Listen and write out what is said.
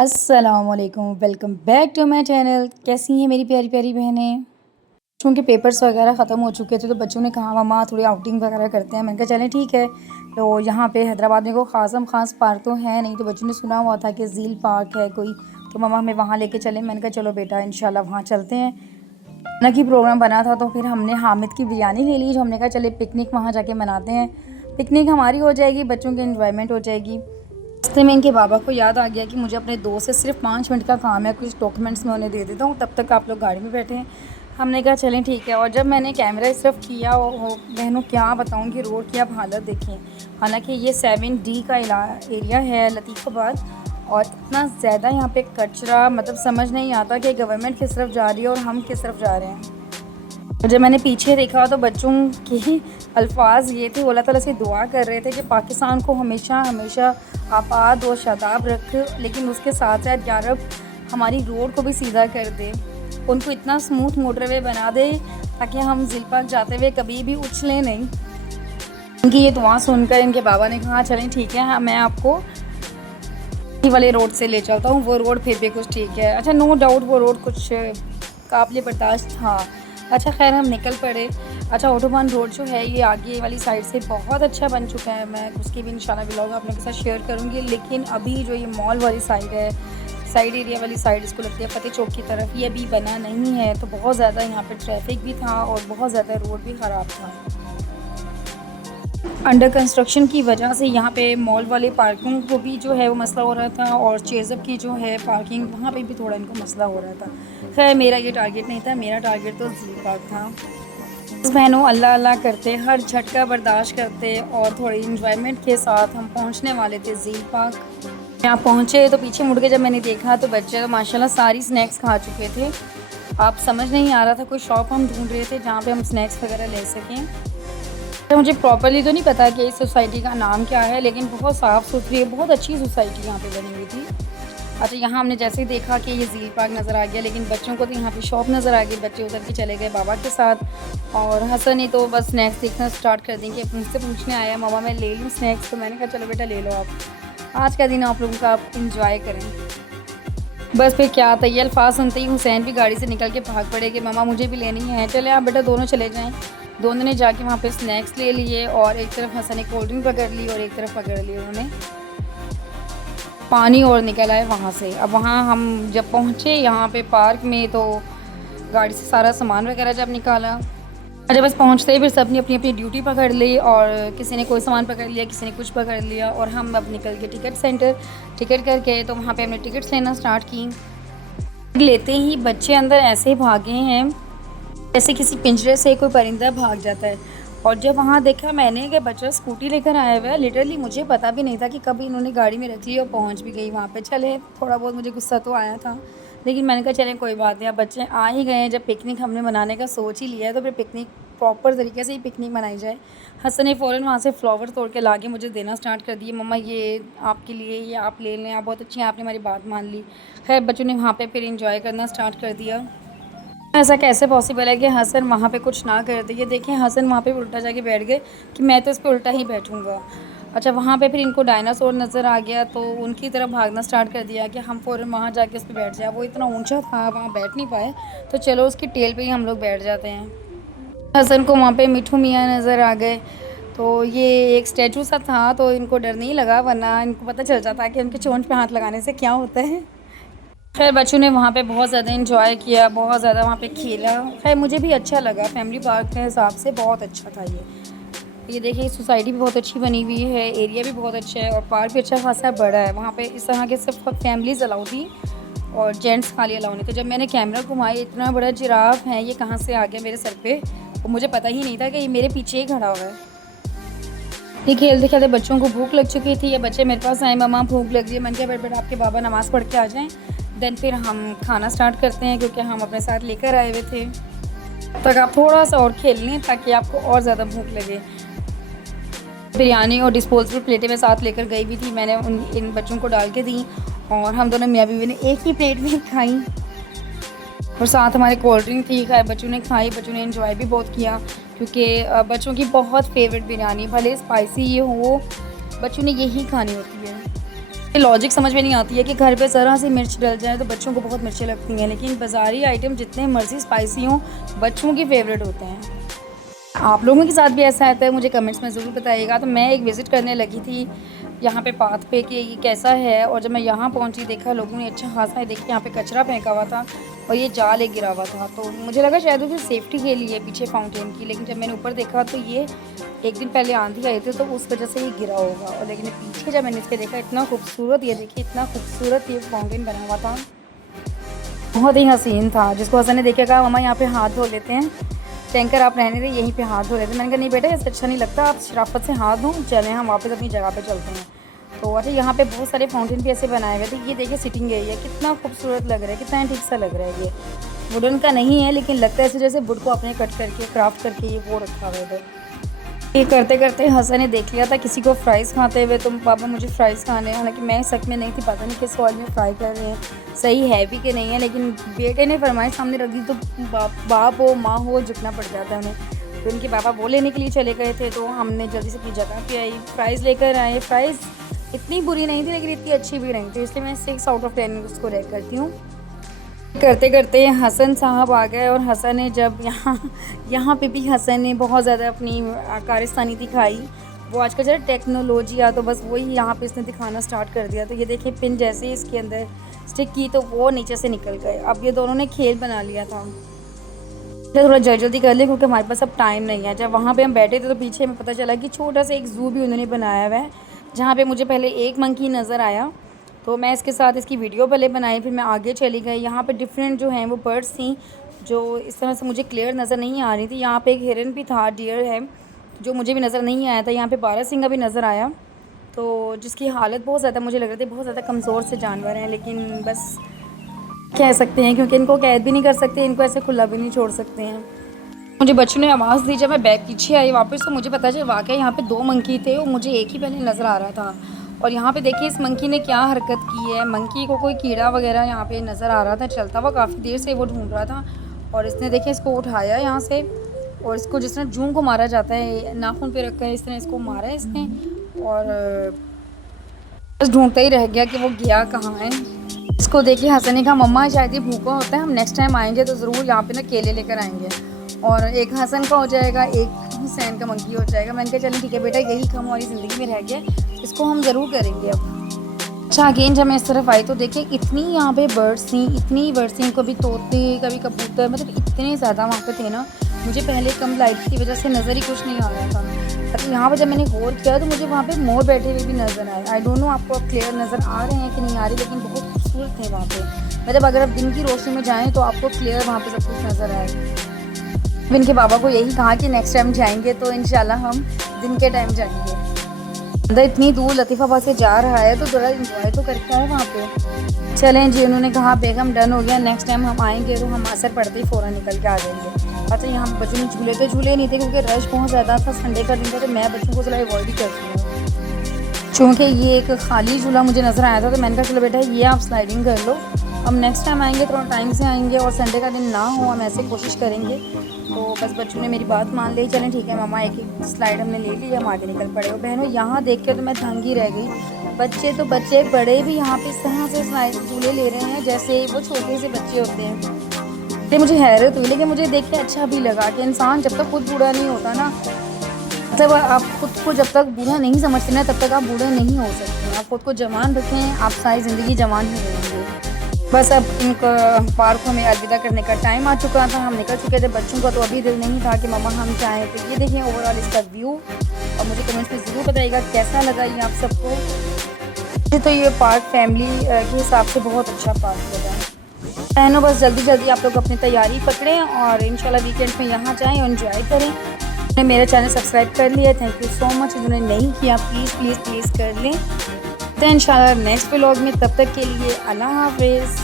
अस्सलामुअलैकुम, welcome back to my channel. कैसी हैं मेरी प्यारी प्यारी बहनें। बच्चों के पेपर्स वगैरह ख़त्म हो चुके थे तो बच्चों ने कहा मम्मा थोड़ी आउटिंग वगैरह करते हैं। मैंने कहा चलें ठीक है। तो यहाँ पे हैदराबाद में कोई ख़ास पार्क तो है नहीं, तो बच्चों ने सुना हुआ था कि झील पार्क है कोई, तो मम्मा हमें वहाँ लेके चलें। मैंने कहा चलो बेटा इंशाल्लाह वहाँ चलते हैं। ना कि प्रोग्राम बना था तो फिर हमने हामिद की बिरयानी ले ली, जो हमने कहा चले पिकनिक वहाँ जाके मनाते हैं। पिकनिक हमारी हो जाएगी, बच्चों की इन्जॉयमेंट हो जाएगी। रास्ते में इनके बाबा को याद आ गया कि मुझे अपने दोस्त से सिर्फ 5 मिनट का काम है, कुछ डॉक्यूमेंट्स मैं उन्हें दे देता हूँ, तब तक आप लोग गाड़ी में बैठे हैं। हमने कहा चलें ठीक है। और जब मैंने कैमरा इस तरफ किया, बहनों क्या बताऊँ कि रोड की आप हालत देखिए। हालांकि ये 7D का एरिया है लतीफ़ाबाद, और इतना ज़्यादा यहाँ पे कचरा, मतलब समझ नहीं आता कि गवर्नमेंट किस तरफ जा रही है और हम किस तरफ जा रहे हैं। और जब मैंने पीछे देखा तो बच्चों के अल्फाज ये थे, अल्लाह ताला से दुआ कर रहे थे कि पाकिस्तान को हमेशा हमेशा आबाद और शादाब रख, लेकिन उसके साथ साथ या रब हमारी रोड को भी सीधा कर दे, उनको इतना स्मूथ मोटरवे बना दे ताकि हम झील पार्क जाते हुए कभी भी उछलें नहीं। इनकी ये दुआ सुनकर इनके बाबा ने कहा चलें ठीक है, हाँ मैं आपको वाले रोड से ले चलता हूँ, वो रोड फिर भी कुछ ठीक है। अच्छा, नो डाउट वो रोड कुछ काबिल बर्दाश्त था। अच्छा खैर हम निकल पड़े। अच्छा, ऑटोबान रोड जो है ये आगे वाली साइड से बहुत अच्छा बन चुका है, मैं उसकी भी इंशाल्लाह व्लॉग आप लोगों के साथ शेयर करूँगी। लेकिन अभी जो ये मॉल वाली साइड है, साइड एरिया वाली साइड इसको लगती है फतेह चौक की तरफ, ये अभी बना नहीं है, तो बहुत ज़्यादा यहाँ पर ट्रैफिक भी था और बहुत ज़्यादा रोड भी ख़राब था। अंडर कंस्ट्रक्शन की वजह से यहाँ पे मॉल वाले पार्किंग को भी जो है वो मसला हो रहा था, और चेज़अप की जो है पार्किंग वहाँ पे भी थोड़ा इनको मसला हो रहा था। खैर मेरा ये टारगेट नहीं था, मेरा टारगेट तो झील पार्क था। बस बहनों अल्लाह अल्लाह करते, हर झटका बर्दाश्त करते और थोड़ी इन्जॉयमेंट के साथ हम पहुँचने वाले थे झील पार्क। यहाँ पहुँचे तो पीछे मुड़ के जब मैंने देखा तो बच्चे तो माशाल्लाह सारी स्नैक्स खा चुके थे। आप समझ नहीं आ रहा था, कोई शॉप हम ढूंढ रहे थे जहाँ पे हम स्नैक्स वगैरह ले सकें। तो मुझे प्रॉपर्ली तो नहीं पता कि इस सोसाइटी का नाम क्या है, लेकिन बहुत साफ़ सुथरी, बहुत अच्छी सोसाइटी यहाँ पे बनी हुई थी। अच्छा, यहाँ हमने जैसे ही देखा कि ये झील पार्क नज़र आ गया, लेकिन बच्चों को तो यहाँ पे शॉप नज़र आ गई। बच्चे उधर के चले गए बाबा के साथ, और हसन ने तो बस स्नैक्स देखना स्टार्ट कर दी कि मुझसे पूछने आया मामा मैं ले लूँ स्नैक्स, तो मैंने कहा चलो बेटा ले लो, आप आज का दिन आप लोगों का आप इंजॉय करें। बस फिर क्या था, ये अल्फाज सुनते ही हुसैन भी गाड़ी से निकल के भाग पड़े कि मामा मुझे भी लेनी है। चले आप बेटा दोनों चले जाएँ। दोनों ने जाके वहाँ पे स्नैक्स ले लिए, और एक तरफ हसन ने कोल्ड ड्रिंक पकड़ ली और एक तरफ पकड़ ली उन्होंने पानी, और निकल आए वहाँ से। अब वहाँ हम जब पहुँचे यहाँ पे पार्क में, तो गाड़ी से सारा सामान वगैरह जब निकाला, जब बस पहुँचते ही फिर सब ने अपनी अपनी ड्यूटी पकड़ ली, और किसी ने कोई सामान पकड़ लिया, किसी ने कुछ पकड़ लिया, और हम अब निकल के टिकट सेंटर टिकट करके तो वहाँ पर हमने टिकट्स लेना स्टार्ट की। लेते ही बच्चे अंदर ऐसे भागे हैं जैसे किसी पिंजरे से कोई परिंदा भाग जाता है। और जब वहाँ देखा मैंने कि बच्चा स्कूटी लेकर आया हुआ है, लिटरली मुझे पता भी नहीं था कि कभी इन्होंने गाड़ी में रख ली और पहुँच भी गई वहाँ पे। चले थोड़ा बहुत मुझे गुस्सा तो आया था, लेकिन मैंने कहा चलें कोई बात नहीं, अब बच्चे आ ही गए हैं, जब पिकनिक हमने मनाने का सोच ही लिया है तो फिर पिकनिक प्रॉपर तरीके से ही पिकनिक मनाई जाए। हसन ने फ़ौरन वहाँ से फ्लावर तोड़ के ला के मुझे देना स्टार्ट कर दिए, मम्मा ये आपके लिए, ये आप ले लें, आप बहुत अच्छी हैं, आपने हमारी बात मान ली। खैर बच्चों ने वहाँ पर फिर इंजॉय करना स्टार्ट कर दिया। ऐसा कैसे पॉसिबल है कि हसन वहाँ पे कुछ ना कर दे। ये देखें हसन वहाँ पे उल्टा जाके बैठ गए कि मैं तो इस पे उल्टा ही बैठूँगा। अच्छा, वहाँ पे फिर इनको डायनासोर नज़र आ गया तो उनकी तरफ भागना स्टार्ट कर दिया कि हम फ़ौरन वहाँ जाके उस पे बैठ जाए। वो इतना ऊंचा था वहाँ बैठ नहीं पाए, तो चलो उसकी टेल पे ही हम लोग बैठ जाते हैं। हसन को वहाँ पे मिठू मियाँ नज़र आ गए, तो ये एक स्टैचू सा था तो इनको डर नहीं लगा, वरना इनको पता चल जाता है कि उनके चोंच पे हाथ लगाने से क्या होता है। खैर बच्चों ने वहाँ पे बहुत ज़्यादा एंजॉय किया, बहुत ज़्यादा वहाँ पे खेला। खैर मुझे भी अच्छा लगा, फैमिली पार्क के हिसाब से बहुत अच्छा था ये देखिए सोसाइटी भी बहुत अच्छी बनी हुई है, एरिया भी बहुत अच्छा है, और पार्क भी अच्छा खासा बड़ा है। वहाँ पे इस तरह के सिर्फ फैमिलीज़ अलाउ थी और जेंट्स खाली अलाउ नहीं थे। जब मैंने कैमरा घुमाया, इतना बड़ा जिराफ है, ये कहाँ से आ गया मेरे सर पर, तो मुझे पता ही नहीं था कि ये मेरे पीछे ही खड़ा हुआ है। ये खेलते खेलते बच्चों को भूख लग चुकी थी, ये बच्चे मेरे पास आए, मम्मा भूख लग गई। मैंने कहा बेटा आपके बाबा नमाज़ पढ़ के आ जाएं, देन फिर हम खाना स्टार्ट करते हैं, क्योंकि हम अपने साथ लेकर आए हुए थे। तक आप थोड़ा सा और खेल लें ताकि आपको और ज़्यादा भूख लगे। बिरयानी और डिस्पोजेबल प्लेटें मैं साथ लेकर गई भी थी, मैंने इन बच्चों को डाल के दी, और हम दोनों मियाँ बीवी ने एक ही प्लेट में खाई, और साथ हमारे कोल्ड ड्रिंक थी। खाए बच्चों ने खाई, बच्चों ने एंजॉय भी बहुत किया, क्योंकि बच्चों की बहुत फेवरेट बिरयानी, भले स्पाइसी ये हो, बच्चों ने यही खानी होती है। ये लॉजिक समझ में नहीं आती है कि घर पे ज़रा सी मिर्च डल जाए तो बच्चों को बहुत मिर्चें लगती हैं, लेकिन बाज़ारी आइटम जितने मर्ज़ी स्पाइसी हों बच्चों की फ़ेवरेट होते हैं। आप लोगों के साथ भी ऐसा आता है मुझे कमेंट्स में ज़रूर बताइएगा। तो मैं एक विज़िट करने लगी थी यहाँ पे पाथ पे कि ये कैसा है, और जब मैं यहाँ पहुँची देखा लोगों ने अच्छा खासा देखिए यहाँ पे कचरा फेंका हुआ था और ये जाल एक गिरा हुआ था, तो मुझे लगा शायद वो सेफ्टी के लिए पीछे फाउंटेन की, लेकिन जब मैंने ऊपर देखा तो ये एक दिन पहले आंधी आई थी तो उस वजह से ये गिरा होगा। और लेकिन पीछे जब मैंने इसके देखा इतना खूबसूरत, ये देखिए इतना खूबसूरत ये फाउंटेन बना हुआ था, बहुत ही हसीन था। जिसको हसन ने देखे कहा मम्मा यहाँ पे हाथ धो लेते हैं, टैंकर आप रहने दें यहीं पे हाथ धो लेते हैं। मैंने कहा नहीं बेटा ऐसा अच्छा नहीं लगता, आप शराफत से हाथ धो, चलें हम वापस अपनी जगह पे चलते हैं। तो अच्छा यहाँ पे बहुत सारे फाउंटेन भी ऐसे बनाए हुए थे। ये देखिए सिटिंग एरिया कितना खूबसूरत लग रहा है, कितना ठीक सा लग रहा है। ये वुडन का नहीं है लेकिन लगता है ऐसे जैसे वुड को अपने कट करके क्राफ्ट करके ये वो रखा हुआ है। ये करते करते हसन ने देख लिया था किसी को फ्राइज़ खाते हुए, तो पापा मुझे फ़्राइज़ खाने हैं। हालांकि मैं सच में नहीं थी, पता नहीं किस ऑयल में फ्राई कर रहे हैं, सही है भी कि नहीं है, लेकिन बेटे ने फरमाइश सामने रख दी तो बाप हो माँ हो झुकना पड़ जाता है उन्हें। तो उनके पापा वो लेने के लिए चले गए थे, तो हमने जल्दी से अपनी जगह पे आई, फ़्राइज़ लेकर आए। फ़्राइज़ इतनी बुरी नहीं थी लेकिन इतनी अच्छी भी नहीं थी, इसलिए मैं 6 आउट ऑफ 10 उसको रेट करती हूँ। करते करते हसन साहब आ गए और हसन ने जब यहाँ पे भी हसन ने बहुत ज़्यादा अपनी कारस्तानी दिखाई। वो आजकल जरा टेक्नोलॉजी आ तो बस वही यहाँ पे इसने दिखाना स्टार्ट कर दिया। तो ये देखिए पिन जैसे ही इसके अंदर स्टिक की तो वो नीचे से निकल गए। अब ये दोनों ने खेल बना लिया था। थोड़ा जल्दी कर ले क्योंकि हमारे पास अब टाइम नहीं है। जब वहाँ पे हम बैठे थे तो पीछे हमें पता चला कि छोटा सा एक ज़ू भी उन्होंने बनाया हुआ है, जहाँ पे मुझे पहले एक मंकी नज़र आया, तो मैं इसके साथ इसकी वीडियो पहले बनाई, फिर मैं आगे चली गई। यहाँ पे डिफरेंट जो हैं वो बर्ड्स थी जो इस तरह से मुझे क्लियर नज़र नहीं आ रही थी। यहाँ पे एक हिरन भी था, डियर है, जो मुझे भी नज़र नहीं आया था। यहाँ पे बारहसिंगा भी नज़र आया, तो जिसकी हालत बहुत ज़्यादा मुझे लग रही थी बहुत ज़्यादा कमज़ोर से जानवर हैं, लेकिन बस कह सकते हैं क्योंकि इनको कैद भी नहीं कर सकते, इनको ऐसे खुला भी नहीं छोड़ सकते हैं। मुझे बच्चों ने आवाज़ दी, जब मैं बैग पीछे आई वापस तो मुझे पता चला वाकई यहाँ पे 2 मंकी थे और मुझे एक ही पहले नज़र आ रहा था। और यहाँ पे देखिए इस मंकी ने क्या हरकत की है, मंकी को कोई कीड़ा वगैरह यहाँ पे नज़र आ रहा था, चलता हुआ काफ़ी देर से वो ढूंढ रहा था, और इसने देखिए इसको उठाया यहाँ से, और इसको जिस तरह जूं को मारा जाता है नाखून पे रख कर इस तरह इसको मारा है इसने, और बस ढूंढता ही रह गया कि वो गया कहाँ है। इसको देखिए हसन ने कहा मम्मा शायद ये भूखा होता है, हम नेक्स्ट टाइम आएंगे तो ज़रूर यहाँ पे ना केले लेकर आएंगे, और एक हसन का हो जाएगा एक हुसैन का मंकी हो जाएगा। मैंने कहा चलें ठीक है बेटा, यही काम हमारी ज़िंदगी में रह गया, इसको हम ज़रूर करेंगे अब। अच्छा अगेन जब मैं इस तरफ आई तो देखिए इतनी यहाँ पे बर्ड्स थी, इतनी बर्ड्स थी, कभी तोते कभी कबूतर, मतलब इतने ज़्यादा वहाँ पे थे ना, मुझे पहले कम लाइट की वजह से नज़र ही कुछ नहीं आ रहा था। तो यहाँ पर जब मैंने गौर किया तो मुझे वहाँ पे मोर बैठे हुए भी नज़र आए। आई डोंट नो आपको अब क्लियर नज़र आ रहे हैं कि नहीं आ रहे, लेकिन बहुत खूबसूरत थे वहाँ पे। मतलब अगर आप दिन की रोशनी में जाएँ तो आपको क्लियर वहाँ पर सब कुछ नज़र आए। इनके बाबा को यही कहा कि नेक्स्ट टाइम जाएंगे तो इंशाल्लाह हम दिन के टाइम जाएंगे। अंदर इतनी दूर लतीफ़ाबाद से जा रहा है तो थोड़ा इंजॉय तो करता है वहाँ पे। चलें जी, उन्होंने कहा बेगम डन हो गया, नेक्स्ट टाइम हम आएंगे तो हम असर पड़ते ही फ़ौरन निकल के आ जाएंगे। अच्छा यहाँ बच्चों ने झूले तो झूले नहीं थे क्योंकि रश बहुत ज़्यादा था, संडे का दिन था, तो मैं बच्चों को थोड़ा अवॉइड ही करती हूँ। चूँकि ये एक खाली झूला मुझे नज़र आया था तो मैंने कहा चलो बेटा ये आप स्लाइडिंग कर लो, हम नेक्स्ट टाइम आएंगे थोड़ा टाइम से आएंगे और संडे का दिन ना हो, हम ऐसे कोशिश करेंगे। तो बस बच्चों ने मेरी बात मान ली, चलें ठीक है मामा, एक एक स्लाइड हमने ले ली, हम आगे निकल पड़े। और बहनों यहाँ देख के तो मैं दंगी रह गई, बच्चे तो बच्चे बड़े भी यहाँ पे इस तरह से स्लाइड झूले ले रहे हैं जैसे वो छोटे से बच्चे होते हैं। ये मुझे हैरत हुई, लेकिन मुझे देख के अच्छा भी लगा कि इंसान जब तक खुद बूढ़ा नहीं होता ना, मतलब आप खुद को जब तक बूढ़ा नहीं समझते ना तब तक आप बूढ़े नहीं हो सकते। आप खुद को जवान रखें, आप सारी ज़िंदगी जवान ही रहेंगे। बस अब इन पार्कों में अलविदा करने का टाइम आ चुका था, हम निकल चुके थे। बच्चों का तो अभी दिल नहीं था कि मम्मा हम जाएँ। तो ये देखिए ओवरऑल इसका व्यू, और मुझे कमेंट्स में ज़रूर बताइएगा कैसा लगा ये आप सबको। मुझे तो ये पार्क फैमिली के हिसाब से बहुत अच्छा पार्क लगा। बहनों बस जल्दी जल्दी आप लोग अपनी तैयारी पकड़ें और इंशाल्लाह वीकेंड में यहाँ जाएँ और एंजॉय करें। मैंने मेरा चैनल सब्सक्राइब कर लिया, थैंक यू सो मच। जिन्होंने नहीं किया प्लीज़ प्लीज़ प्लीज़ कर लें। तो इंशाल्लाह नेक्स्ट व्लॉग में, तब तक के लिए अल्लाह हाफिज़।